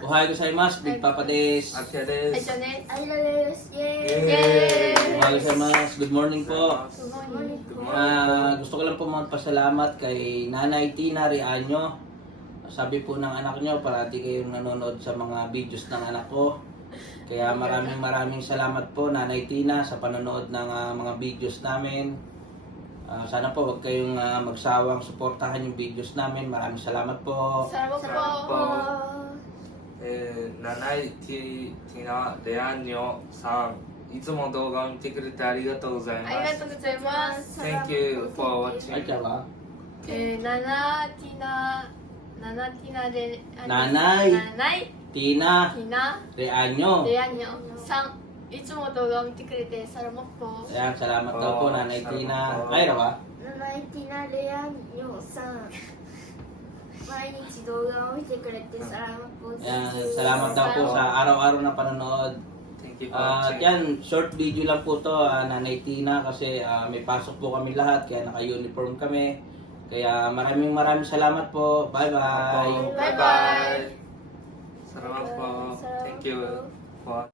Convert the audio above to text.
Ohayo gozaimasu, Big Papa des. あきらで Ay, す。 Janet. ありがとうございます。イェーイ。 Yay! Ohayo gozaimasu. Good morning po. Good morning. Gusto ko lang po magpasalamat kay Nanay Tina Riaño. Sabi po ng anak nyo, parati kayong nanonood sa mga videos ng anak ko. Kaya maraming salamat po Nanay Tina sa panonood ng mga videos namin. Sana po wag kayong magsawang suportahan yung videos namin. Maraming salamat po. Salamat po. 七井ティナ・レアンニョさん、いつも動画を見てくれてありがとうございまありがす。とうございます。 Thank you for watching. Ay, ka Nana Tina de Nanay. Nanay Tina Tina Riaño. Leanyo さん、いつも動画を見てくれてサラモッポ。 Ayan, salamat daw po Nanay Tina. Ay, ka? ナイティナレアニョさん。毎日動画を見てくれてサラマポーズ。 Ayan, salamat daw po sa araw-araw na panonood. Thank you for At watching. yan, short video lang po to, Nanay Tina, kasi may pasok po kami lahat, kaya naka-uniform kami. Kaya maraming salamat po. Bye-bye! Bye bye. Salamat po. Thank you for